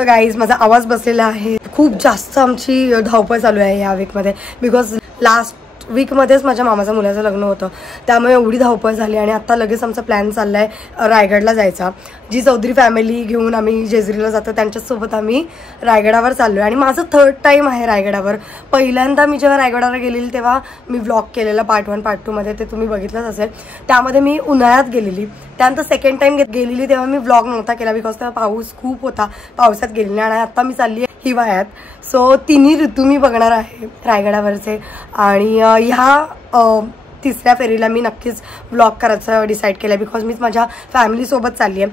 So guys माझा आवाज बसलेला आहे. खूप जास्त आमची धावपळ चालू आहे या वीकमध्ये बिकॉज लास्ट वीकमध्येच माझ्या मामाच्या मुलाचं लग्न होतं त्यामुळे एवढी धावपळ झाली आणि आत्ता लगेच आमचा प्लॅन चालला आहे रायगडला जायचा. जी चौधरी फॅमिली घेऊन आम्ही जेजुरीला जातो त्यांच्यासोबत आम्ही रायगडावर चाललो आहे आणि माझं 3rd टाईम आहे रायगडावर. पहिल्यांदा मी जेव्हा रायगडावर गेलेली तेव्हा मी व्लॉग केलेला पार्ट 1 पार्ट 2 मध्ये, ते तुम्ही बघितलंच असेल. त्यामध्ये मी उन्हाळ्यात गेलेली. त्यानंतर 2nd टाईम गेलेली तेव्हा मी व्लॉग नव्हता केला बिकॉज तेव्हा पाऊस खूप होता, पावसात गेलेली. आणि आता मी चालली आहे हिवाळ्यात. सो तिन्ही ऋतू मी बघणार आहे रायगडावरचे. आणि ह्या 3ऱ्या फेरीला मी नक्कीच व्लॉग करायचं डिसाईड केलं बिकॉज मीच माझ्या फॅमिलीसोबत चालली आहे.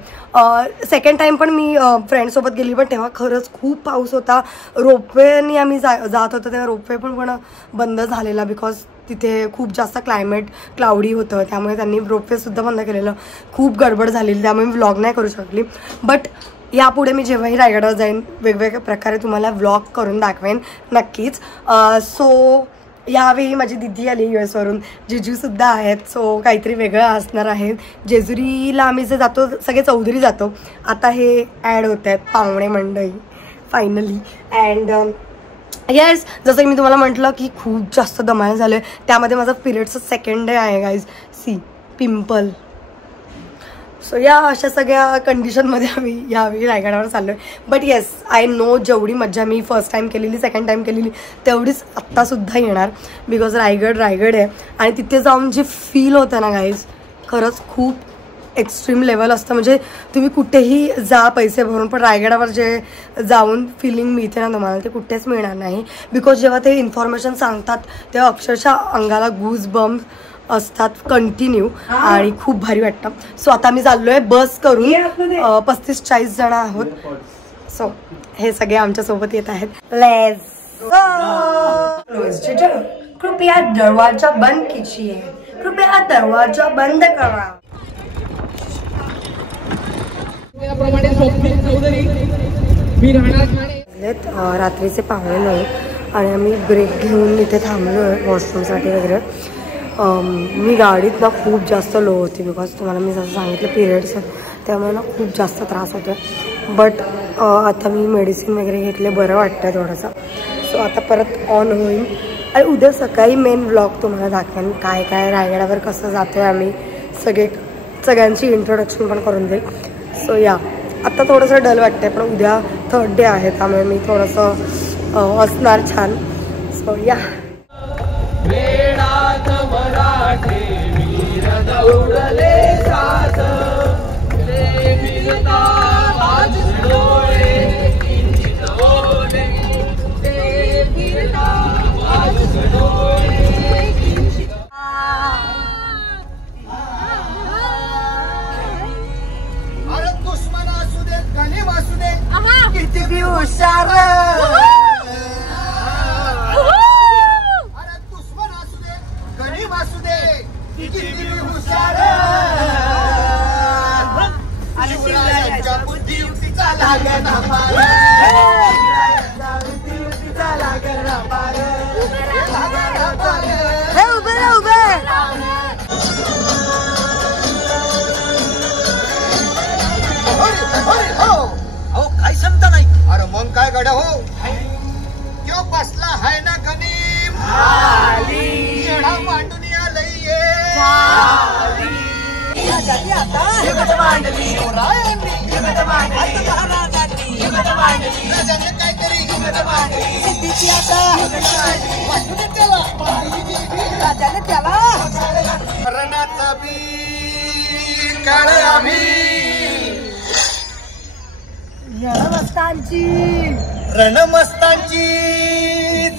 2nd टाईम पण मी फ्रेंडसोबत गेली पण तेव्हा खरंच खूप पाऊस होता. रोपवेनी आम्ही जात होतो तेव्हा रोपवे पण बंद झालेला बिकॉज तिथे खूप जास्त क्लायमेट क्लाउडी होतं त्यामुळे त्यांनी रोपवेसुद्धा बंद केलेलं. खूप गडबड झालेली त्यामुळे मी व्लॉग नाही करू शकली. बट यापुढे मी जेव्हाही रायगडावर जाईन वेगवेगळ्या प्रकारे तुम्हाला व्लॉग करून दाखवेन नक्कीच. सो यावेळी माझी दिदी आली US वरून, जिजूसुद्धा आहेत. सो काहीतरी वेगळं असणार आहे. जेजुरीला आम्ही जे जातो सगळे चौधरी जातो. आता हे ॲड होत आहेत पाहुणे मंडळी फायनली. अँड येस, जसं की मी तुम्हाला म्हटलं की खूप जास्त दमायला झालं आहे. त्यामध्ये माझा पिरियडचा 2nd डे आहे गाईज. See pimple. सो या अशा सगळ्या कंडिशनमध्ये आम्ही यावेळी रायगडावर चाललो आहे. बट येस, आय नो जेवढी मज्जा मी 1st टाईम केलेली 2nd टाईम केलेली तेवढीच आत्तासुद्धा येणार बिकॉज रायगड आहे. आणि तिथे जाऊन जे फील होतं ना गाईज खरंच खूप एक्स्ट्रीम लेवल असतं. म्हणजे तुम्ही कुठेही जा पैसे भरून पण रायगडावर जे जाऊन फिलिंग मिळते ना तुम्हाला ते कुठेच मिळणार नाही. बिकॉज जेव्हा ते इन्फॉर्मेशन सांगतात तेव्हा अक्षरशः अंगाला गूज बम्स असतात कंटिन्यू आणि खूप भारी वाटतं. सो आता मी चाललो आहे बस करून. 35-40 जण आहोत. सो हे सगळे आमच्यासोबत येत आहेत. Let's go. कृपया दरवाजा बंद कीजिए. कृपया दरवाजा बंद करा. रात्रीचे 8:45 आणि आम्ही ब्रेक घेऊन इथे थांबलो आहे वॉशरूमसाठी वगैरे. मी गाडीत ना खूप जास्त लो होती बिकॉज तुम्हाला मी जसं सांगितलं पिरियड्स त्यामुळे ना खूप जास्त त्रास होतो. बट आता मी मेडिसिन वगैरे घेतले, बरं वाटतं थोडंसं. सो आता परत ऑन होईल आणि उद्या सकाळी मेन व्लॉग तुम्हाला दाखवेन काय काय रायगडावर कसं जातो आहे आम्ही सगळ्यांची इंट्रोडक्शन पण करून देईल. सो या आता थोडंसं डल वाटतंय पण उद्या 3rd डे आहे त्यामुळे मी थोडंसं असणार छान. सो या किती हुशार काय समजा नाही. अरे मग काय गड्या हो क्यों बसला है ना गनीम येडा मांडून या लई काहीतरी रणाचा बी काळ आम्ही रणमस्तांची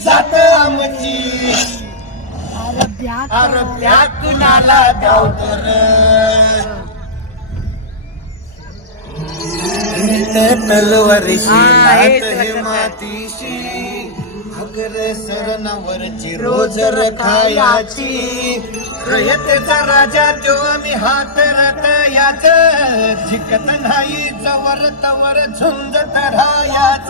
जात आमची. अरब्या कुणाला गावतर तलवारीशी नात हे मातीशी अगर सरणावरची रोज रखायाची. रयतेचा राजा जो आम्ही हात रतयाच झिकत नाही जवर तवर झुंजत राहायाच.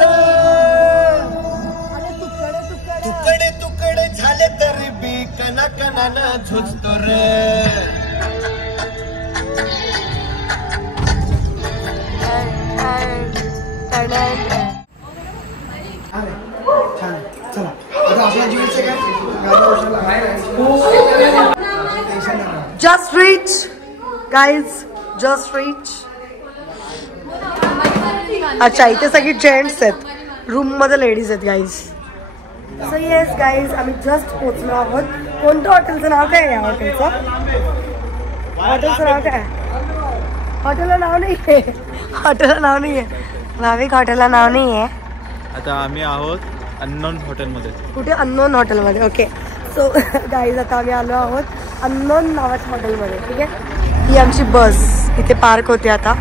तुकडे तुकडे झाले तरी बी कना कनानं झुजतो रे. Guys just reach. अच्छा इथे सगळी जेंट्स आहेत, रूम मध्ये लेडीज आहेत गाईज. सो येस गाईज आम्ही जस्ट पोहोचलो आहोत. कोणतं हॉटेलचं नाव काय आहे या हॉटेलचं? हॉटेलचं नाव काय? हॉटेलला नाव नाही आहे, हॉटेलला नाव नाही आहे, भाविक हॉटेलला नाव नाही आहे. आता आम्ही आहोत अननोन हॉटेलमध्ये. कुठे? अननोन हॉटेलमध्ये. ओके सो गाईज आता आम्ही आलो आहोत अननोन नावाच्या हॉटेलमध्ये. ठीक आहे, ही आमची बस इथे पार्क होते आता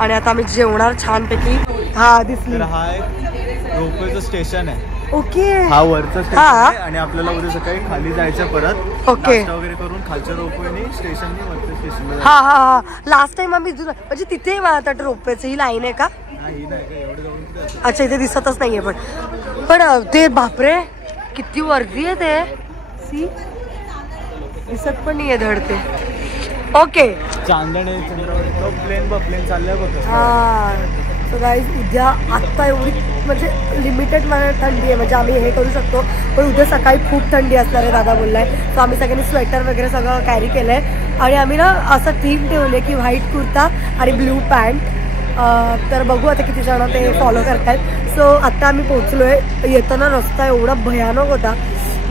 आणि आता आम्ही जेवणार छानपैकी. हा दिसली. तर हा एक रोपवेचं स्टेशन आहे. ओके हा वरचा स्टेशन आहे आणि आपल्याला उद्या सकाळी खाली जायचं परत. ओके नाश्ता वगैरे करून खालच्या रोपवेने स्टेशनने वरच्या स्टेशनला. हा हा हा लास्ट टाइम आम्ही म्हणजे तिथे मला रोपवेची ही लाईन आहे का? अच्छा इथे दिसतच नाहीये पण ते बापरे किती वर्दी आहे ते. सी दिसत पण नाहीये धड ते. ओके चांदणे प्लेन चाललंय बघ. हा सो गाईज उद्या आत्ता एवढी म्हणजे लिमिटेड मला थंडी आहे, म्हणजे आम्ही हे करू शकतो पण उद्या सकाळी खूप थंडी असणार आहे दादा बोललाय. सो आम्ही सगळ्यांनी स्वेटर वगैरे सगळं कॅरी केलंय आणि आम्ही ना असं थीम ठेवले की व्हाईट कुर्ता आणि ब्ल्यू पॅन्ट. तर बघू आता किती जण ते फॉलो करतात. सो आत्ता आम्ही पोहोचलोय. येताना रस्ता एवढा भयानक होता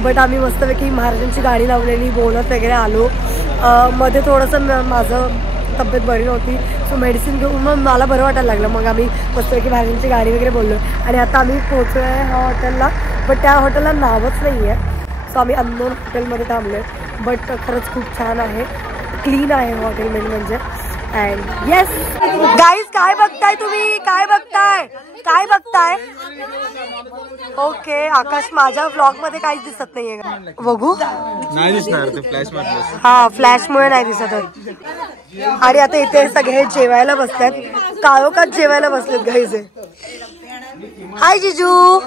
बट आम्ही मस्तपैकी महाराजांची गाडी लावलेली बोलत वगैरे आलो. मध्ये थोडंसं माझं तब्येत बरी नव्हती सो मेडिसिन घेऊन मग मला बरं वाटायला लागलं. मग आम्ही मस्तपैकी महाराजांची गाडी वगैरे बोललो आणि आता आम्ही पोहोचलो आहे ह्या हॉटेलला. बट त्या हॉटेलला नावच नाही आहे सो आम्ही अननोन हॉटेलमध्ये थांबलो आहे. बट खरंच खूप छान आहे, क्लीन आहे हॉटेल म्हणजे. अँड येस गाईज काय बघताय तुम्ही? काय बघताय? काय बघताय? ओके आकाश माझ्या व्लॉग मध्ये काहीच दिसत नाहीये. बघू नाही दिसणार ते फ्लॅश मारले. हा फ्लॅशमुळे नाही दिसत. आणि आता इथे सगळे जेवायला बसतात, काळोखात जेवायला बसलेत गाईज. हाय जिजू.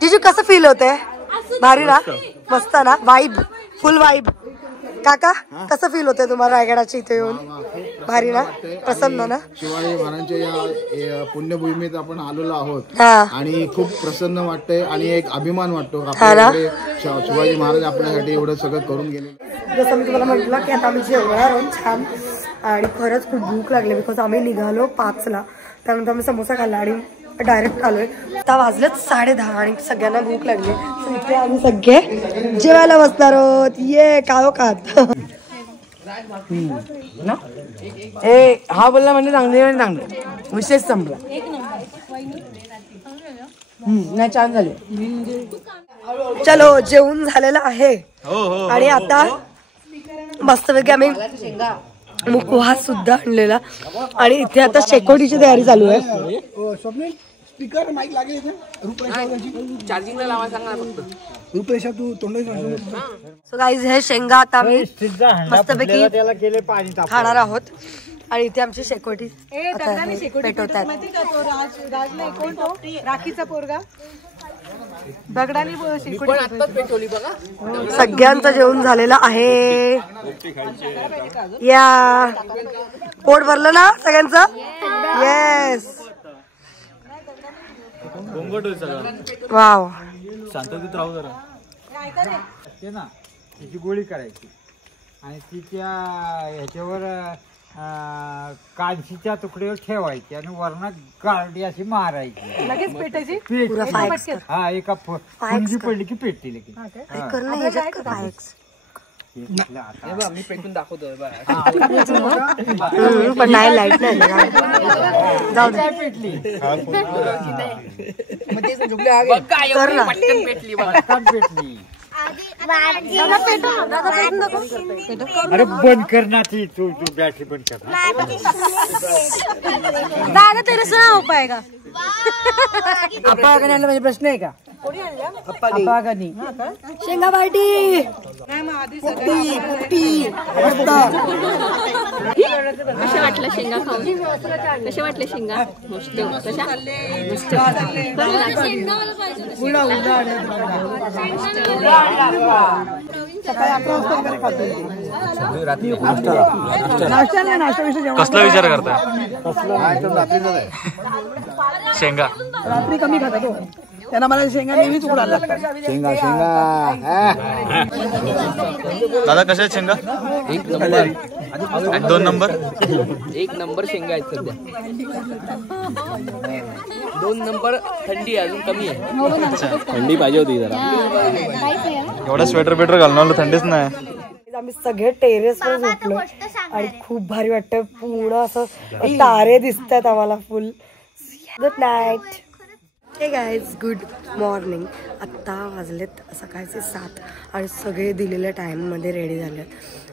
जिजू कसं फील होतंय? भारी ना? मस्त ना? वाईब फुल वाईब. काका कसं फील होतंय तुम्हाला रायगडाच्या इथे येऊन? भारी ना? प्रसन्न ना? शिवाजी महाराजांच्या या पुण्यभूमीत आपण आलेलो आहोत हा आणि खूप प्रसन्न वाटतंय आणि एक अभिमान वाटतो आपल्याकडे. शिवाजी महाराज आपल्यासाठी एवढं सगळं करून गेले. जसं मी तुम्हाला म्हटलं की आता आम्ही जेवणार आहोत छान आणि खरंच खूप भूक लागली बिकॉज आम्ही निघालो 5ला. त्यानंतर आम्ही समोसा खाल्ला आणि डायरेक्ट आलोय. आता वाजलेत 10:30 आणि सगळ्यांना भूक लागली. इथे आम्ही सगळे जेवायला बसणार आहोत. ये काळोखात. हा बोलला म्हणजे चांगले विशेष संपला. नाही छान झाले. चलो जेवण झालेलं आहे आणि आता मस्तपैकी आम्ही मुखवास सुद्धा आणलेला आणि इथे आता शेकोटीची तयारी चालू आहे. स्पीकर माईक लागेल चार्जिंगला लावा सांगा फक्त. रुपेशा तू तोंड. सो गाईज हे शेंगा आता आम्ही मस्तपैकी खाणार आहोत आणि इथे आमची शेकोटी पेटवतात. राखीचा पोरगा दगडाने पेटवली बघा. सगळ्यांचं जेवण झालेलं आहे. या पोट भरलं ना सगळ्यांचं? Yes wow. शांततेत राहू जरा. ते ना त्याची गोळी करायची आणि ती त्या ह्याच्यावर कांशीच्या तुकड्यावर ठेवायची आणि वरनं गारडी अशी मारायची. लगेच पेटायची. हा एका फुंजी पडली की पेटते लगेच. मी पेटून दाखवतोय पण नाही लाईट नाही जाऊ दे. पेटली. अरे बंद कर ना ती तू बॅटरी बंद कर. दादा तेरे से ना हो पाएगा. आपण म्हणजे प्रश्न आहे का? शेंगा पार्टी. कशा वाटलं शेंगा खाऊन? कशा वाटल्या शेंगा? मस्त. कशा? मस्त. कसला विचार करता? शेंगा रात्री कमी खाता तो. त्यांना मला शेंगा नेहमीच उडायला लागतात. शेंगा शेंगा दादा कशा आहेत शेंगा? एक नंबर. 2 नंबर. एक नंबर शेंगा आहेत सध्या. 2 नंबर. थंडी अजून कमी आहे. थंडी पाहिजे होती जरा. एवढा स्वेटर बिटर घालून आलो, थंडीच नाही. आम्ही सगळे टेरेसवर झोपलो आणि खूप भारी वाटतं. पूर्ण असं तारे दिसतात आम्हाला फुल. Good night. हे गाईज गुड मॉर्निंग. आत्ता वाजलेत सकाळचे 7 आणि सगळे दिलेल्या टाईममध्ये रेडी झाले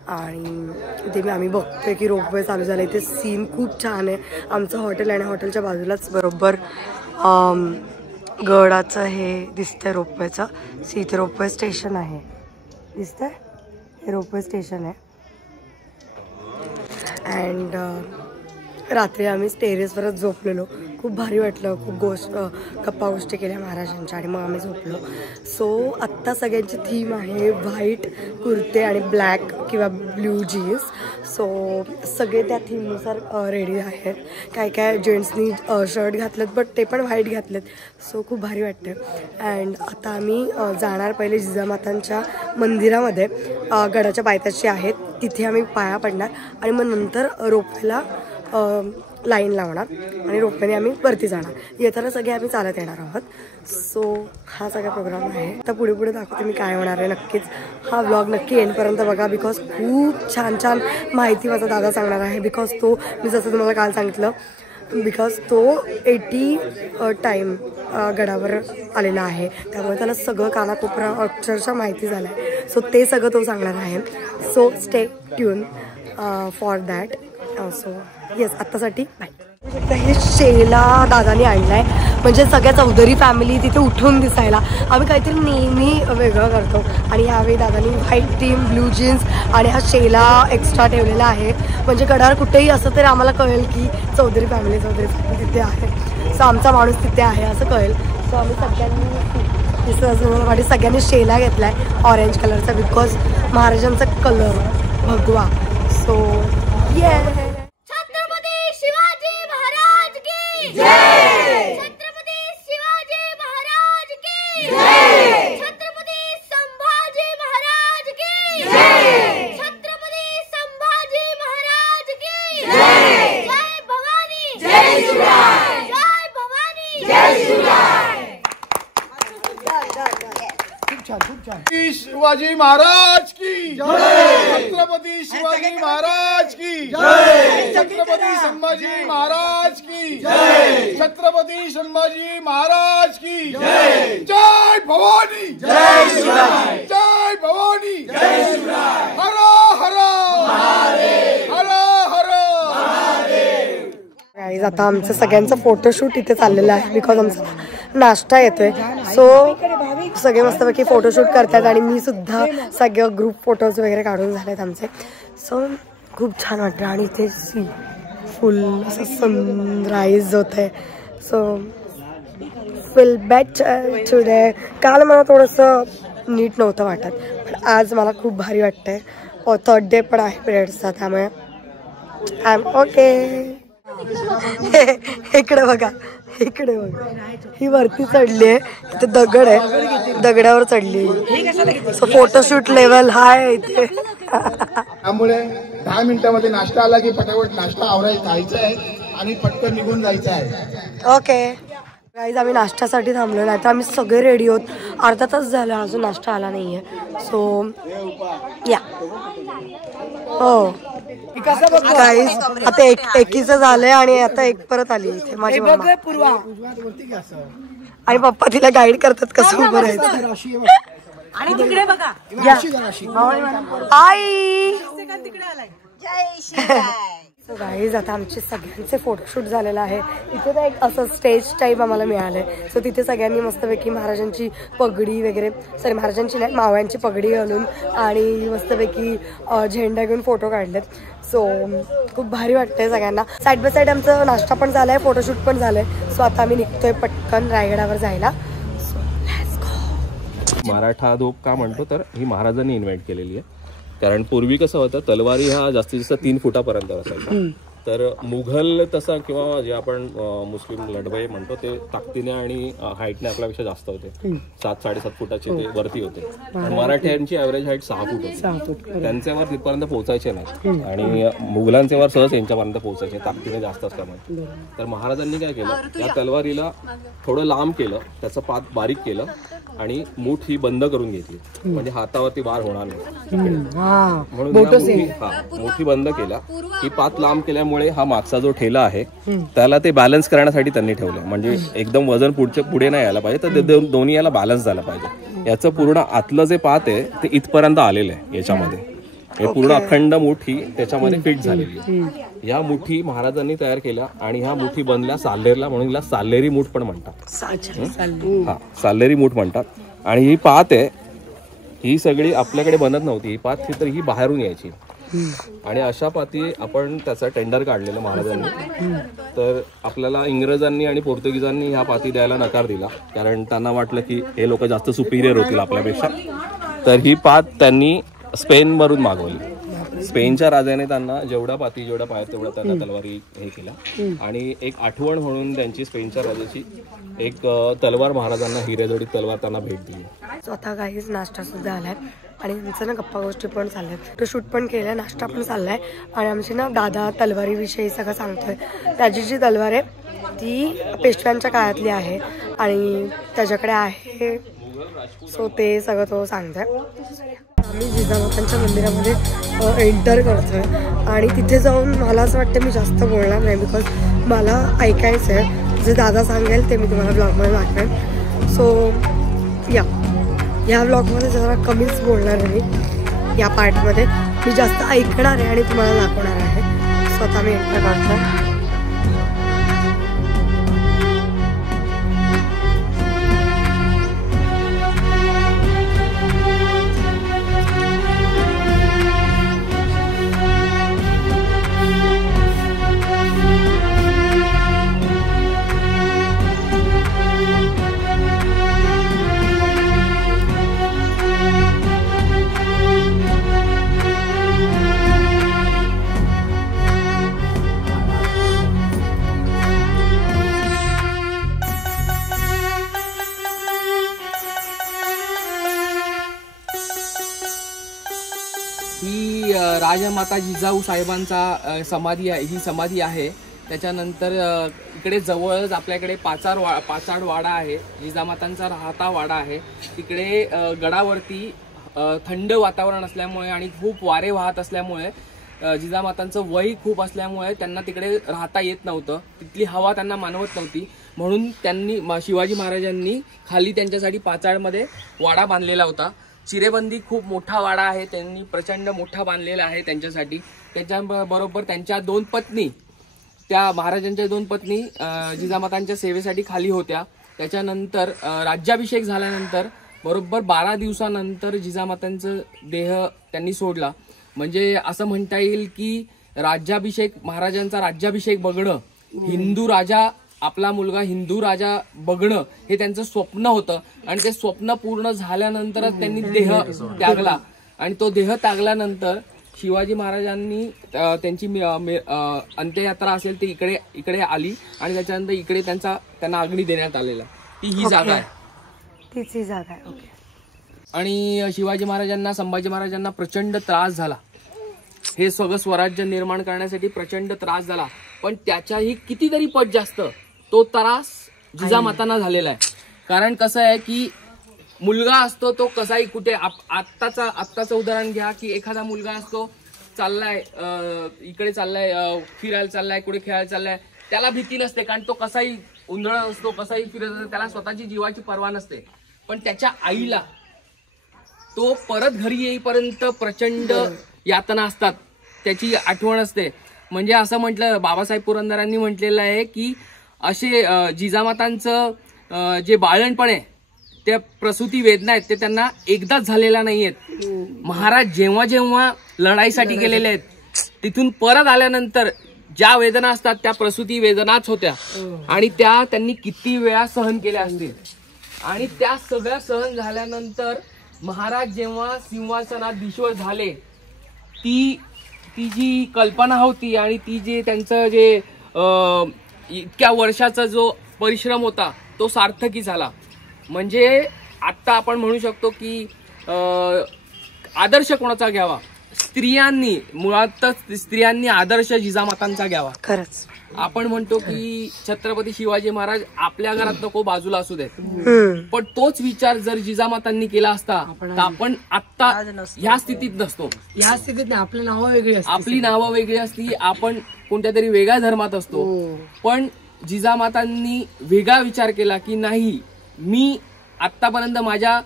आणि इथे आम्ही बघतोय की रोपवे चालू झालं. इथे सीन खूप छान आहे. आमचं हॉटेल आणि हॉटेलच्या बाजूलाच बरोबर गडाचं हे दिसतंय रोपवेचं. इथे रोपवे स्टेशन आहे दिसतंय. हे रोपवे स्टेशन आहे अँड रात्री आम्ही टेरेसवरच झोपलेलो. खूप भारी वाटलं. खूप गप्पा गोष्टी केल्या महाराजांच्या आणि मग आम्ही झोपलो. सो आत्ता सगळ्यांची थीम आहे व्हाईट कुर्ते आणि ब्लॅक किंवा ब्ल्यू जीन्स. सो सगळे त्या थीमनुसार रेडी आहेत. काय काय जेंट्सनी शर्ट घातलेत बट ते पण व्हाईट घातलेत. सो खूप भारी वाटतं. अँड आता आम्ही जाणार पहिले जिजामातांच्या मंदिरामध्ये गडाच्या पायथ्याशी आहेत. तिथे आम्ही पाया पडणार आणि मग नंतर रोपवेला लाईन लावणार आणि रोपवेने आम्ही वरती जाणार. येताना सगळे आम्ही चालत येणार आहोत. सो हा सगळा प्रोग्राम आहे. आता पुढे पुढे दाखवते मी काय होणार आहे. नक्कीच हा व्लॉग नक्की एंडपर्यंत बघा बिकॉज खूप छान छान माहिती माझा दादा सांगणार आहे. बिकॉज तो मी जसं तुम्हाला काल सांगितलं बिकॉज तो 80 टाईम गडावर आलेला आहे. त्यामुळे त्याला सगळं कानाकोपरा अक्षरशः माहिती झालं आहे. सो ते सगळं तो सांगणार आहे. So stay tune for that. So yes आत्तासाठी बाय. हे शेला दादानी आणलाय म्हणजे सगळ्या चौधरी फॅमिली तिथे उठून दिसायला. आम्ही काहीतरी नेहमी वेगळं करतो आणि यावेळी दादानी व्हाईट टीम ब्ल्यू जीन्स आणि हा शेला एक्स्ट्रा ठेवलेला आहे. म्हणजे गडावर कुठेही असं तरी आम्हाला कळेल की चौधरी फॅमिली तिथे आहे. सो आमचा माणूस तिथे आहे असं कळेल. सो आम्ही सगळ्यांनी शेला घेतलाय ऑरेंज कलरचा बिकॉज महाराजांचा कलर भगवा. सो ये छत्रपती शिवाजी महाराज की जय. छत्रपती शिवाजी महाराज की जय. छत्रपती संभाजी महाराज की जय. छत्रपती संभाजी महाराज की जय. जय भवानी जय शिवराय. जय भवानी जय शिवराय. शिवाजी महाराज की जय. छत्रपती शिवाजी महाराज की जय. छत्रपती संभाजी महाराज की जय. छत्रपती संभाजी महाराज की जय. जय भवानी जय शिवराय. जय भवानी जय शिवराय. हर हर महादेव. हर हर महादेव. गाईज आता आमचं सगळ्यांचं फोटोशूट इथे चाललेलं आहे बिकॉज आमचा नाश्ता येतोय. सो सगळे मस्तपैकी फोटोशूट करतात आणि मी सुद्धा सगळं ग्रुप फोटोज वगैरे काढून झालेत आमचे. सो खूप छान वाटतं आणि इथे सी फुल असं सनराईज होत आहे. So will bet today. काल मला थोडंसं नीट नव्हतं वाटत पण आज मला खूप भारी वाटतंय. 3rd डे पण आहे पिरियड्सचा त्यामुळे आय एम ओके. इकडे बघा इकडे बघा ही वरती चढली आहे. इथे दगड आहे दगडावर चढली. सो फोटोशूट लेवल हाय इथे. त्यामुळे 10 मिनिटांमध्ये नाश्ता आला की पटापट नाश्ता खायचा आहे आणि पटकन निघून जायचं आहे. ओके गाईज आम्ही नाश्त्यासाठी थांबलो नाही तर आम्ही सगळे रेडी आहोत. अर्धा तास झाला अजून नाश्ता आला नाहीये. सो या हो गाईज आता एकीचं झालंय आणि आता एक परत आली इथे माझी मम्मा आणि पप्पा तिला गाईड करतात कसं उभं राहायचं. आणि तिकडे बघा आई सो गाईज आता आमचे सगळ्यांचे फोटोशूट झालेलं आहे. इथे तर एक असं स्टेज टाईप आम्हाला मिळालं आहे. सो तिथे सगळ्यांनी मस्तपैकी महाराजांची पगडी वगैरे सॉरी महाराजांची नाही मावळ्यांची पगडी घालून आणि मस्तपैकी झेंडा घेऊन फोटो काढलेत. सो खूप भारी वाटतंय सगळ्यांना. साईड बाय साईड आमचं नाश्ता पण झाला आहे फोटोशूट पण झालं आहे. सो आता आम्ही निघतोय पटकन रायगडावर जायला. मराठा धोप का म्हणतो तर ही महाराजांनी इन्व्हेंट केलेली आहे. कारण पूर्वी कसं होतं तलवारी हा जास्तीत जास्त 3 फुटापर्यंत असायचा तर मुघल तसा किंवा जे आपण मुस्लिम लढवई म्हणतो ते ताकदीने आणि हाईटने आपल्यापेक्षा जास्त होते. 7-7.5 फुटाचे ते वरती होते. आणि मराठ्यांची ॲव्हरेज हाईट 6 फूट होती. त्यांच्यावर तिथपर्यंत पोहोचायचे नाही आणि मुघलांचे वर सहज यांच्यापर्यंत पोहोचायचे ताकदीने जास्त असल्यामुळे. तर महाराजांनी काय केलं, त्या तलवारीला थोडं लांब केलं, त्याचं पात बारीक केलं आणि मूठ ही बंद करून घेतली, म्हणजे हातावरती वार होणार नाही म्हणून मोठी बंद केला. ही पात लांब केल्यामुळे हा मागचा जो ठेला आहे त्याला ते बॅलन्स करण्यासाठी त्यांनी ठेवलं, म्हणजे एकदम वजन पुढे नाही यायला पाहिजे, तर ते दोन्ही याला बॅलन्स झाला पाहिजे. याचं पूर्ण आतलं जे पात आहे ते इथपर्यंत आलेलं आहे याच्यामध्ये. हे पूर्ण अखंड मूठ ही त्याच्यामध्ये फिट झालेली आहे. या मुठी महाराजांनी तयार केल्या आणि ह्या मुठी बनल्या साल्हेरला, म्हणून हिला साल्हेरी मूठ पण म्हणतात. हा, साल्हेरी मूठ म्हणतात. आणि ही पात आहे ही सगळी आपल्याकडे बनत नव्हती, ही पात तर ही बाहेरून यायची. आणि अशा पाती आपण त्याचा टेंडर काढलेलं महाराजांनी. तर आपल्याला इंग्रजांनी आणि पोर्तुगीजांनी ह्या पाती द्यायला नकार दिला, कारण त्यांना वाटलं की हे लोक जास्त सुपिरियर होतील आपल्यापेक्षा. तर ही पात त्यांनी स्पेनवरून मागवली. स्पेनच्या राजाने त्यांना जेवढ्या पाहिजे तेवढ्या त्यांना तलवारी हे केल्या. आणि एक आठवण म्हणून त्यांची स्पेनच्या राजाची एक तलवार महाराजांना, हिरेजोडी तलवार त्यांना भेट दिली. स्वतः काहीच नाश्ता सुद्धा आलाय आणि त्यांचं ना गप्पा गोष्टी पण चालल्यात, फोटोशूट पण केलंय, नाश्ता पण चाललाय. आणि आमची ना दादा तलवारीविषयी सगळं सांगतोय. त्याची जी तलवार आहे ती पेशव्यांच्या काळातली आहे आणि त्याच्याकडे आहे, सो ते सगळं तो सांगतोय. आम्ही जिजामातांच्या मंदिरामध्ये एंटर करतोय आणि तिथे जाऊन मला असं वाटतं मी जास्त बोलणार नाही, बिकॉज मला ऐकायचं आहे. जे दादा सांगेल ते मी तुम्हाला ब्लॉगमध्ये दाखवेन. सो या ब्लॉगमध्ये जरा कमीच बोलणार आहे मी. या पार्टमध्ये मी जास्त ऐकणार आहे आणि तुम्हाला दाखवणार आहे. स्वतः मी एंटर करतो. ही राजमाता जिजाऊ साहेबांचा समाधी आहे, ही समाधी आहे. त्याच्यानंतर इकडे जवळच आपल्याकडे पाचाड वाडा आहे, जिजामातांचा राहता वाडा आहे. तिकडे गडावरती थंड वातावरण असल्यामुळे आणि खूप वारे वाहत असल्यामुळे, जिजामातांचं वय खूप असल्यामुळे त्यांना तिकडे राहता येत नव्हतं, तिथली हवा त्यांना मानवत नव्हती. म्हणून त्यांनी शिवाजी महाराजांनी खाली त्यांच्यासाठी पाचाडमध्ये वाडा बांधलेला होता. चिरेबंदी खूप मोठा वाडा आहे, त्यांनी प्रचंड मोठा बांधलेला आहे त्यांच्यासाठी. त्याच्याबरोबर त्यांच्या 2 पत्नी, त्या महाराजांच्या 2 पत्नी जिजामातांच्या सेवेसाठी खाली होत्या. त्याच्यानंतर राज्याभिषेक झाल्यानंतर बरोबर 12 दिवसानंतर जिजामातांचं देह त्यांनी सोडला. म्हणजे असं म्हणता येईल की महाराजांचा राज्याभिषेक बघणं, हिंदू राजा, आपला मुलगा हिंदू राजा बघणं हे त्यांचं स्वप्न होतं. आणि ते स्वप्न पूर्ण झाल्यानंतरच त्यांनी देह त्यागला. आणि तो देह त्यागल्यानंतर शिवाजी महाराजांनी त्यांची अंत्ययात्रा असेल ती इकडे आली आणि त्याच्यानंतर इकडे त्यांना अग्नी देण्यात आलेला. ती ही जागा आहे, तीच ही जागा आहे. ओके. आणि शिवाजी महाराजांना, संभाजी महाराजांना प्रचंड त्रास झाला. हे सगळं स्वराज्य निर्माण करण्यासाठी प्रचंड त्रास झाला, पण त्याच्याही कितीतरी पट जास्त तो त्रास जिजामातांना झालेला आहे. कारण कसं आहे की मुलगा असतो तो कसाही कुठे, आत्ताचं उदाहरण घ्या की एखादा मुलगा असतो, चाललाय इकडे, चाललाय फिरायला, चाललाय कुठे खेळायला चाललाय, त्याला भीती नसते, कारण तो कसाही उंधळत असतो, कसाही फिरत असतो, त्याला स्वतःची जीवाची पर्वा नसते. पण त्याच्या आईला तो परत घरी येईपर्यंत प्रचंड यातना असतात, त्याची आठवण असते. म्हणजे असं म्हटलं, बाबासाहेब पुरंदरांनी म्हटलेलं आहे की असे जिजामातांचं जे बाळणपण आहे, त्या प्रसूती वेदना आहेत ते त्यांना एकदाच झालेल्या नाहीयेत. महाराज जेव्हा जेव्हा लढाईसाठी गेलेले आहेत, तिथून परत आल्यानंतर ज्या वेदना असतात त्या प्रसूती वेदनाच होत्या. आणि त्या त्यांनी किती वेळा सहन केल्या असतील. आणि त्या सगळ्या सहन झाल्यानंतर महाराज जेव्हा सिंहासनाधीश्वर झाले, ती जी कल्पना होती आणि ती जे त्यांचं जे इतक्या वर्षाचा जो परिश्रम होता तो सार्थकी झाला. म्हणजे आत्ता आपण म्हणू शकतो की आदर्श कोणाचा घ्यावा, स्त्रियांनी, मुळातच स्त्रियांनी आदर्श जिजामातांचा घ्यावा. खरंच आपण म्हणतो की छत्रपती शिवाजी महाराज आपल्या घरात नको बाजूला असू देत, पण तोच विचार जर जिजामातांनी केला असता तर आपण आत्ता ह्या स्थितीत नसतो. या स्थितीत आपली नावं वेगळी असती, आपली नावं वेगळी असती, आपण कोणत्या तरी वेगळ्या धर्मात असतो. पण जिजामातांनी वेगळा विचार केला की नाही, मी आतापर्यंत माझ्या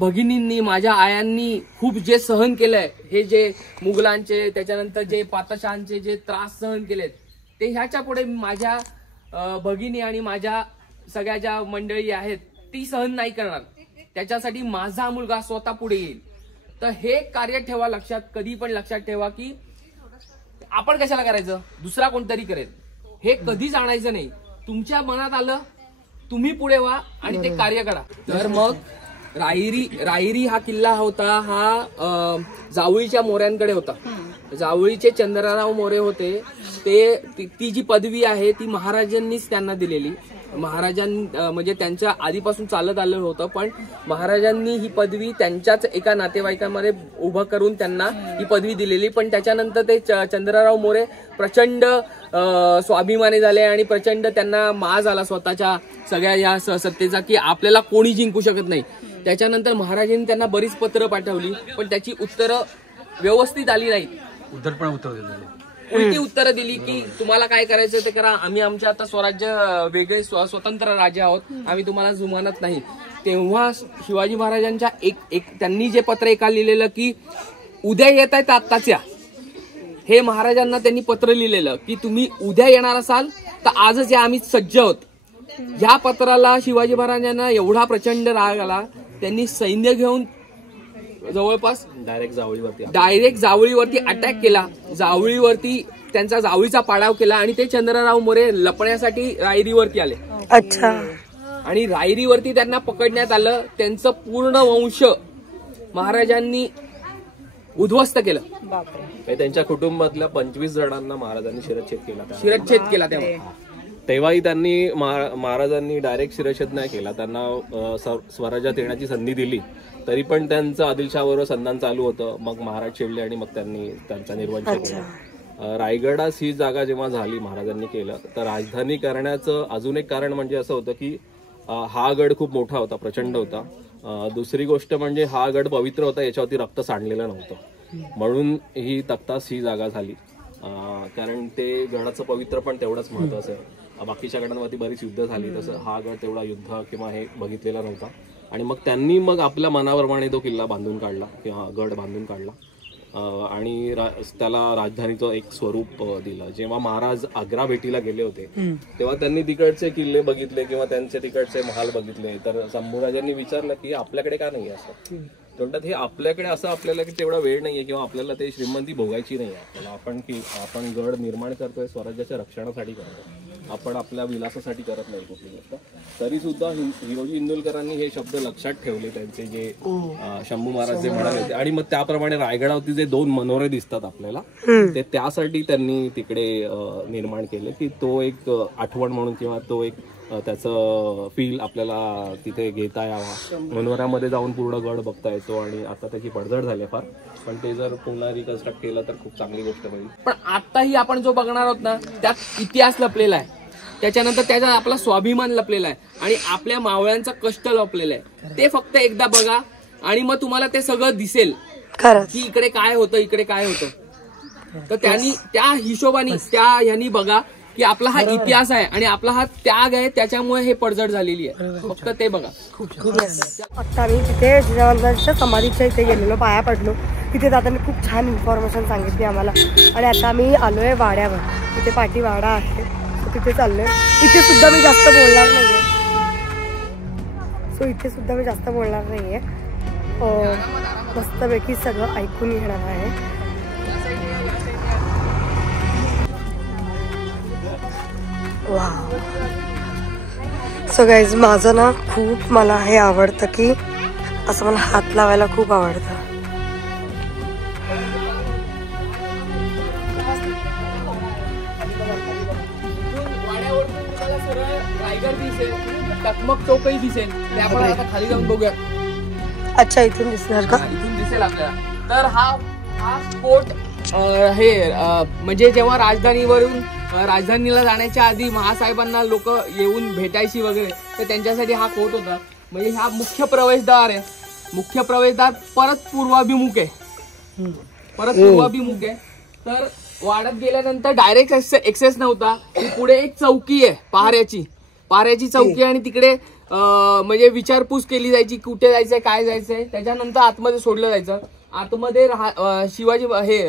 भगिनींनी, माझ्या आयांनी खूप जे सहन केलंय, हे जे मुघलांचे, त्याच्यानंतर जे पातशांचे जे त्रास सहन केलेत, ते ह्याच्या पुढे माझ्या भगिनी आणि माझ्या सगळ्या ज्या मंडळी आहेत ती सहन नाही करणार. त्याच्यासाठी माझा मुलगा स्वतः पुढे येईल. तर हे कार्य ठेवा लक्षात, कधी पण लक्षात ठेवा की आपण कशाला करायचं, दुसरा कोणतरी करेल, हे कधीच आणायचं नाही. तुमच्या मनात आलं, तुम्ही पुढे व्हा आणि ते कार्य करा. तर मग रायरी हा किल्ला होता, हा जावळीच्या मोऱ्यांकडे होता. जावळीचे चंद्रराव मोरे होते, ती जी पदवी आहे ती महाराजांनीच त्यांना दिलेली. म्हणजे त्यांच्या आधीपासून चालत आलेलं होतं, पण महाराजांनी ही पदवी त्यांच्याच एका नातेवाईकांमध्ये उभं करून त्यांना ही पदवी दिलेली. पण त्याच्यानंतर ते चंद्रराव मोरे प्रचंड स्वाभिमानी झाले आणि प्रचंड त्यांना माज आला स्वतःच्या सगळ्या या सत्तेचा की आपल्याला कोणी जिंकू शकत नाही. त्याच्यानंतर महाराजांनी त्यांना बरीच पत्र पाठवली, पण त्याची उत्तरं व्यवस्थित आली नाहीत. उलटी उत्तरं दिली की तुम्हाला काय करायचं ते करा, आम्ही आमच्या आता स्वराज्य वेगळे स्वतंत्र राजे आहोत, आम्ही तुम्हाला जुमानत नाही. तेव्हा शिवाजी महाराजांच्या त्यांनी जे पत्र एका लिहिलेलं की उद्या येत आहेत आत्ताच या, हे महाराजांना त्यांनी पत्र लिहिलेलं की तुम्ही उद्या येणार असाल तर आजच या, आम्ही सज्ज आहोत. ह्या पत्राला शिवाजी महाराजांना एवढा प्रचंड राग आला, त्यांनी सैन्य घेऊन जवळपास डायरेक्ट जावळीवरती अटॅक केला. जावळीवरती त्यांचा जावळीचा पाडाव केला आणि ते चंद्रराव मोरे लपण्यासाठी रायरीवरती आले. अच्छा. आणि रायरीवरती त्यांना पकडण्यात आलं. त्यांचं पूर्ण वंश महाराजांनी उद्ध्वस्त केलं. त्यांच्या कुटुंबातल्या 25 जणांना महाराजांनी शिरच्छेद केला. तेव्हाही त्यांनी महाराजांनी डायरेक्ट शिरच्छेद नाही केला, त्यांना स्वराज्यात येण्याची संधी दिली. तरी पण त्यांचं आदिलशाहबरोबर संधान चालू होतं. मग महाराज चिडले आणि मग त्यांनी त्यांचा निर्वंश केला. रायगडास ही जागा जेव्हा झाली महाराजांनी केलं, तर राजधानी करण्याचं अजून एक कारण म्हणजे असं होतं की हा गड खूप मोठा होता, प्रचंड होता. दुसरी गोष्ट म्हणजे हा गड पवित्र होता, याच्यावरती रक्त सांडलेलं नव्हतं, म्हणून ही तख्तास ही जागा झाली. कारण ते गडाचं पवित्र पण तेवढंच महत्वाचं आहे. बाकीच्या गडांवरती बरीच युद्ध झाली, तसं हा गड तेवढा युद्ध किंवा हे बघितलेला नव्हता. आणि मग त्यांनी आपल्या मनाप्रमाणे तो किल्ला बांधून काढला किंवा गड बांधून काढला आणि त्याला राजधानीचं एक स्वरूप दिलं. जेव्हा महाराज आग्रा भेटीला गेले होते तेव्हा त्यांनी तिकडचे किल्ले बघितले किंवा त्यांचे तिकडचे महाल बघितले, तर शंभूराजांनी विचारलं की आपल्याकडे का नाही असं. म्हणतात हे आपल्याकडे असं आपल्याला की तेवढा वेळ नाहीये किंवा आपल्याला ते श्रीमंती भोगायची नाही आपल्याला. आपण गड निर्माण करतोय स्वराज्याच्या रक्षणासाठी करतोय, आपण आपल्या विलासासाठी करत नाही कुठली गोष्ट. तरी सुद्धा हिरोजी इंदुलकरांनी हे शब्द लक्षात ठेवले, त्यांचे जे शंभू महाराज जे म्हणाले होते. आणि मग त्याप्रमाणे रायगडावरती जे 2 मनोरे दिसतात आपल्याला, ते त्यासाठी त्यांनी तिकडे निर्माण केले की तो एक आठवण म्हणून किंवा तो एक त्याचं फील आपल्याला तिथे घेता यावा. मनोऱ्यामध्ये जाऊन पूर्ण गड बघता येतो आणि आता त्याची पडझड झाली फार, पण ते जर पुन्हा रिकन्स्ट्रक्ट केलं तर खूप चांगली गोष्ट होईल. पण आताही आपण जो बघणार आहोत ना, त्यात इतिहास लपलेला आहे, त्याच्यानंतर त्याचा आपला स्वाभिमान लपलेला आहे आणि आपल्या मावळ्यांचा कष्ट लपलेला आहे. ते फक्त एकदा बघा आणि मग तुम्हाला ते सगळं दिसेल की इकडे काय होतं, इकडे काय होतं. तर त्यांनी त्या हिशोबाने ह्यांनी बघा की आपला हा इतिहास आहे आणि आपला हा त्याग आहे, त्याच्यामुळे हे पडझड झालेली आहे. फक्त ते बघा. आता आम्ही तिथे जिजामातांच्या समाधीच्या इथे गेलेलो, पाया पडलो. तिथे जाताना खूप छान इन्फॉर्मेशन सांगितली आम्हाला. आणि आता आम्ही आलोय वाड्यावर, तिथे पाठी वाडा आहे, तिथे चाललोय. इथे सुद्धा मी जास्त बोलणार नाहीये, मस्तपैकी सगळं ऐकून घेणार आहे. वाव. सो गाईज, माझं ना खूप मला हे आवडतं की असं मला हात लावायला खूप आवडतं. टायगर दिसेल, टकमक टोकही दिसेल, ते आपण आता खाली जाऊन बघूया. अच्छा, इथून दिसणार का? इथून दिसेल आपल्याला. तर हा स्पोर्ट हे म्हणजे जेव्हा राजधानीला जाण्याच्या आधी महासाहेबांना लोक येऊन भेटायची वगैरे, तर त्यांच्यासाठी हा कोर्ट होता. म्हणजे हा मुख्य प्रवेशद्वार आहे. मुख्य प्रवेशद्वार परत पूर्वाभिमुख आहे. तर वाढत गेल्यानंतर डायरेक्ट एक्सेस नव्हता. पुढे एक चौकी आहे पहाऱ्याची चौकी, आणि तिकडे म्हणजे विचारपूस केली जायची, कुठे जायचंय, काय जायचंय. त्याच्यानंतर आतमध्ये सोडलं जायचं. आतमध्ये शिवाजी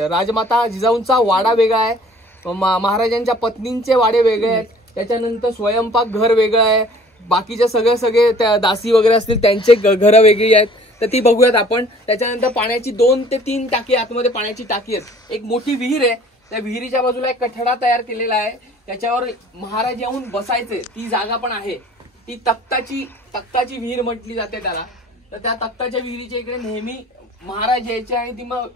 राजमाता जिजाऊंचा वाडा वेगळा आहे, महाराजांच्या पत्नींचे वाडे वेगळे आहेत. त्याच्यानंतर स्वयंपाक घर वेगळं आहे. बाकीचे सगळे त्या दासी वगैरे असतील त्यांचे घरं वेगळी आहेत. तर ती बघूयात आपण. त्याच्यानंतर पाण्याची 2 ते 3 टाकी आतमध्ये पाण्याची टाकी आहेत. एक मोठी विहीर आहे. त्या विहिरीच्या बाजूला एक कठडा तयार केलेला आहे. त्याच्यावर महाराज येऊन बसायचे ती जागा पण आहे. ती तख्ताची विहीर म्हटली जाते त्याला. तर त्या तख्ताच्या विहिरीच्या इकडे नेहमी महाराज यायचे आणि ती मग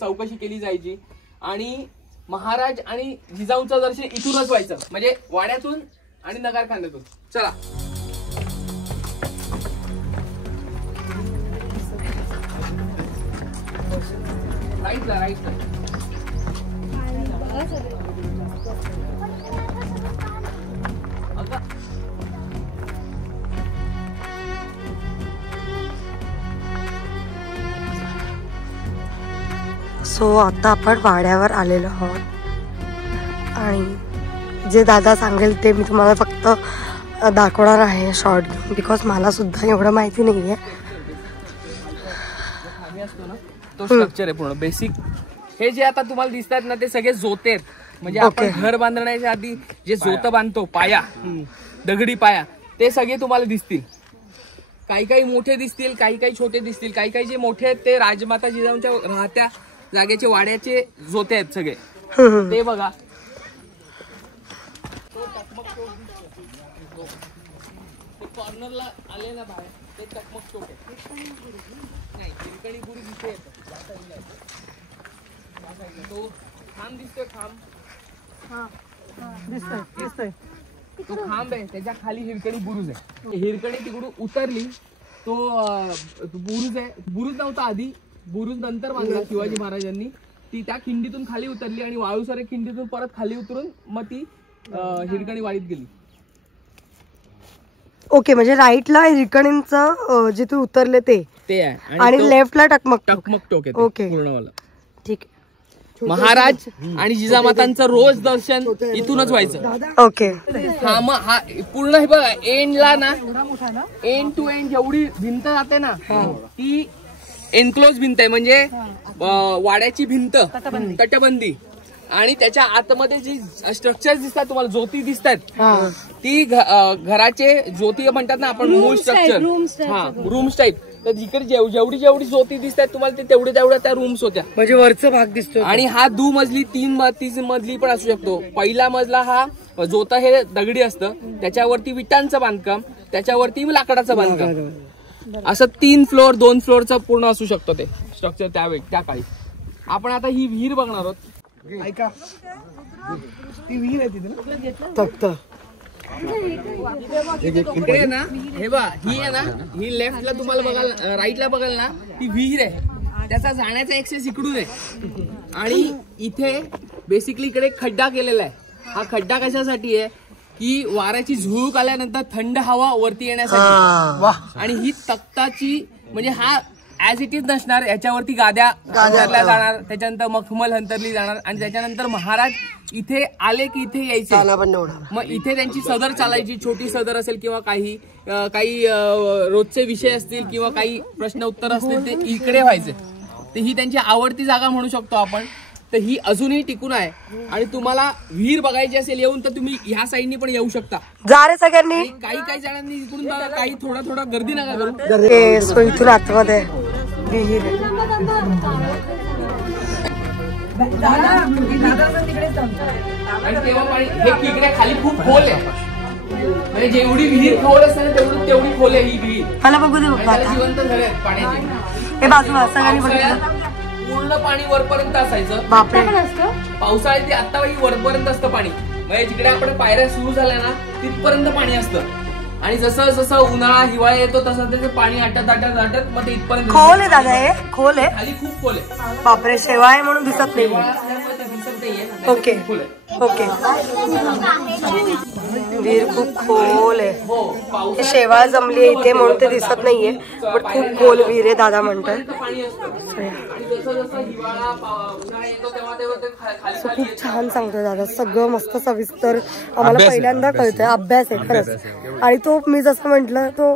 चौकशी केली जायची. आणि महाराज आणि जिजाऊंचं दर्शन इथूनच व्हायचं, म्हणजे वाड्यातून आणि नगरखान्यातून. चला राईटला. सो आता आपण वाड्यावर आलेलो आहोत आणि जे दादा सांगेल ते मी तुम्हाला फक्त दाखवणार आहे शॉर्ट घेऊन, बिकॉज मला सुद्धा एवढं माहिती नाहीये. तो स्ट्रक्चर आहे पूर्ण बेसिक. हे जे आता तुम्हाला दिसतात ना ते सगळे जोते आहेत. म्हणजे आपण घर बांधण्याच्या आधी जे जोत बांधतो, पाया, दगडी पाया, ते सगळे तुम्हाला दिसतील. काही मोठे दिसतील, काही छोटे दिसतील. काही जे मोठे आहेत ते राजमाता जिजाऊंच्या राहत्या जागेचे वाड्याचे जोते आहेत सगळे. ते बघा. कॉर्नरला आले ना बाहेर, ते चकमक चौक आहे. नाही, हिरकणी बुरुज इथे येतं. तो खांब दिसतोय, दिसतोय. तो खांब आहे, त्याच्या खाली हिरकणी बुरुज आहे. हिरकणी तिकडून उतरली, तो बुरुज आहे. बुरुज नव्हता आधी, बुरुज नंतर बांधला शिवाजी महाराजांनी. ती त्या खिंडीतून खाली उतरली आणि वाळूसरे खिंडीतून परत खाली उतरून मग ती हिरकणी वाडीत गेली. ओके, म्हणजे राईटला हिरकणींचं जिथे उतरले ते आहे आणि लेफ्टला टकमक टोक आहे. ओके, पूर्णवाला. ठीक. महाराज आणि जिजामातांचं रोज दर्शन इथूनच व्हायचं. ओके. हा पूर्ण हे बघा, एंडला ना, एंड टू एंड जेवढी भिंत जाते ना ती एनक्लोज भिंत आहे. म्हणजे वाड्याची भिंत, तटबंदी. आणि त्याच्या आतमध्ये जी स्ट्रक्चर दिसतात तुम्हाला, ज्योती दिसतात, ती घराचे ज्योती म्हणतात ना आपण, मूळ स्ट्रक्चर. हा, रूम्स टाईप. तर जिकडे जेवढी ज्योती दिसतात तुम्हाला ते तेवढ्या त्या रूम्स होत्या. म्हणजे वरचा भाग दिसतो. आणि हा दुमजली 3 मजली पण असू शकतो. पहिला मजला हा जोता हे दगडी असतं, त्याच्यावरती विटांचं बांधकाम, त्याच्यावरती लाकडाचं बांधकाम, असं 3 फ्लोअर 2 फ्लोअरचं पूर्ण असू शकतो ते स्ट्रक्चर त्या काळी. आपण आता ही विहीर बघणार आहोत. ऐका, ती विहीर आहे तिथे तख्त. इकडे ना, हे बघा, ही आहे ना, ही लेफ्टला तुम्हाला बघाल, राईटला बघाल ना, ती विहीर आहे. त्याचा जाण्याचा एक्सेस इकडून आहे. आणि इथे बेसिकली इकडे खड्डा केलेला आहे. हा खड्डा कशासाठी आहे की वाऱ्याची झुळूक आल्यानंतर थंड हवा वरती येण्यासाठी. आणि ही तख्ताची म्हणजे हा ऍज इट इज नसणार, याच्यावरती गाद्या अंतरल्या जाणार, त्याच्यानंतर मखमल अंतरली जाणार. आणि त्याच्यानंतर महाराज इथे आले की इथे यायचे. मग इथे त्यांची सदर चालायची, छोटी सदर असेल किंवा काही रोजचे विषय असतील किंवा काही प्रश्न उत्तर असतील ते इकडे व्हायचे. तर ही त्यांची आवडती जागा म्हणू शकतो आपण. तर ही अजूनही टिकून आहे. आणि तुम्हाला विहीर बघायची असेल येऊन तर तुम्ही ह्या साईडनी पण येऊ शकता. जा रे सगळ्यांनी. काही जणांनी इकडून बघा, काही थोडा गर्दी नका करू. सो इथून आतमध्ये विहीर आहे. आणि तेव्हा पाणी हे इकडे खाली खूप खोल आहे. म्हणजे जेवढी विहीर खोल असते ना तेवढी खोल आहे ही विहीर. मला बघू दे बाबा. जिवंत झाले पाण्याचे. हे बाजूला सगळ्यांनी बघितलं. पूर्ण पूर्ण पाणी वरपर्यंत असायचं. बापरे. पावसाळ्यात ते आता वरपर्यंत असतं पाणी. म्हणजे जिकडे आपण पायऱ्या सुरू झाल्या ना तिथपर्यंत पाणी असतं. आणि जसं जसं उन्हाळा हिवाळा येतो तसं त्याचं पाणी आटत मग ते इथपर्यंत. खोल आहे दादा, हे खोल आहे. खाली खूप खोल आहे. बापरे, शेवाळ आहे म्हणून दिसत नाही. Okay okay. विहीर खूप खोल आहे. शेवाळ जमली आहे इथे म्हणून ते दिसत नाहीये, बट खूप खोल विहीर आहे दादा म्हणतात. खूप छान सांगतोय दादा, सगळं मस्त सविस्तर आम्हाला पहिल्यांदा कळतंय. अभ्यास आहे खरंच. आणि तो मी जसं म्हटलं तो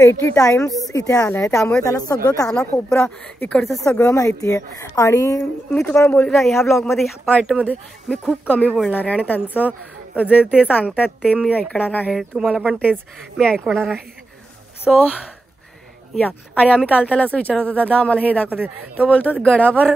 80 टाइम्स इथे आलाय, त्यामुळे त्याला सगळं कानाकोपरा इकडचं सगळं माहिती आहे. आणि मी तुम्हाला बोलली ना, ह्या ब्लॉगमध्ये ह्या पार्टमध्ये मी खूप कमी बोलणार आहे आणि त्यांचं जे ते सांगतात ते मी ऐकणार आहे. तुम्हाला पण तेच मी ऐकवणार आहे. सो या. आणि आम्ही काल त्याला असं विचारत होतो, दादा आम्हाला हे दाखवते. तो बोलतो गडावर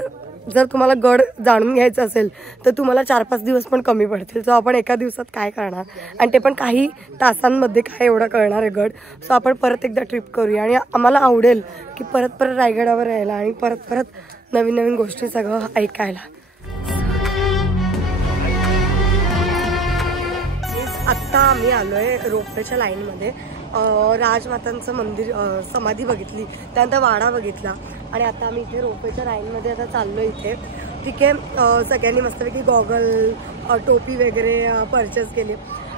जर तुम्हाला गड जाणून घ्यायचं असेल तर तुम्हाला 4-5 दिवस पण कमी पडतील. सो आपण एका दिवसात काय करणार, आणि ते पण काही तासांमध्ये काय एवढं कळणार आहे गड. सो आपण परत एकदा ट्रिप करूया आणि आम्हाला आवडेल की परत रायगडावर यायला आणि परत नवीन नवीन गोष्टी सगळं ऐकायला. आत्ता आम्ही आलोय रोपवेच्या लाईनमध्ये. राजमातांचं मंदिर समाधी बघितली, त्यानंतर वाडा बघितला आणि आता आम्ही इथे रोपवेच्या लाईनमध्ये आता चाललो इथे. ठीक आहे. सगळ्यांनी मस्तपैकी गॉगल टोपी वगैरे परचेस केली.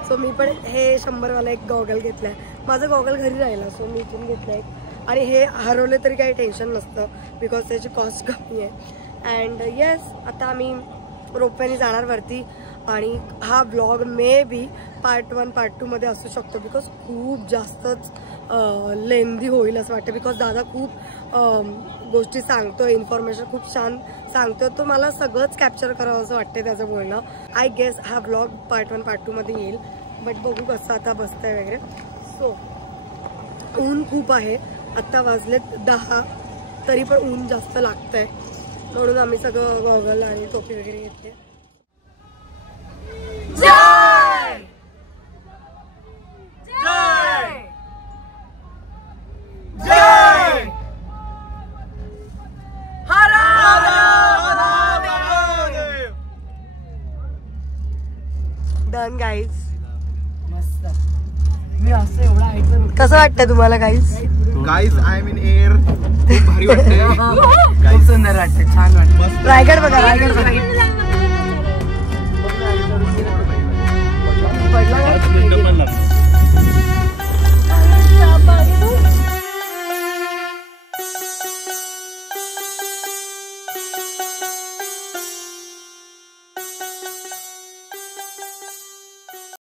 सो मी पण हे 100वाला एक गॉगल घेतला आहे. माझं गॉगल घरी राहिला सो मी इथून घेतलं आहे. आणि हे हरवले तरी काही टेन्शन नसतं बिकॉज त्याची कॉस्ट कमी आहे. अँड येस, आता आम्ही रोपवेने जाणार वरती. आणि हा blog may be part 1 part 2 मध्ये असू शकतो बिकॉज खूप जास्तच लेंदी होईल असं वाटतं. बिकॉज दादा खूप गोष्टी सांगतोय, इन्फॉर्मेशन खूप छान सांगतोय. तो मला सगळंच कॅप्चर करावं असं वाटतं त्याचं बोलणं. आय गेस हा ब्लॉग पार्ट 1 पार्ट 2 मध्ये येईल, बट बघू कसं आता बसतंय वगैरे. सो ऊन खूप आहे. आत्ता वाजलेत 10 तरी पण ऊन जास्त लागतंय म्हणून आम्ही सगळं गॉगल आणि टोपी वगैरे घेतले. जय जय जय हर डन गाईज. मस्त. मी असं एवढा ऐकलं. कसं वाटतं तुम्हाला guys? Guys I am in air. खूप भारी वाटतंय. खूप सुंदर वाटतं, छान वाटतं. रायगड बघा, रायगड बघा.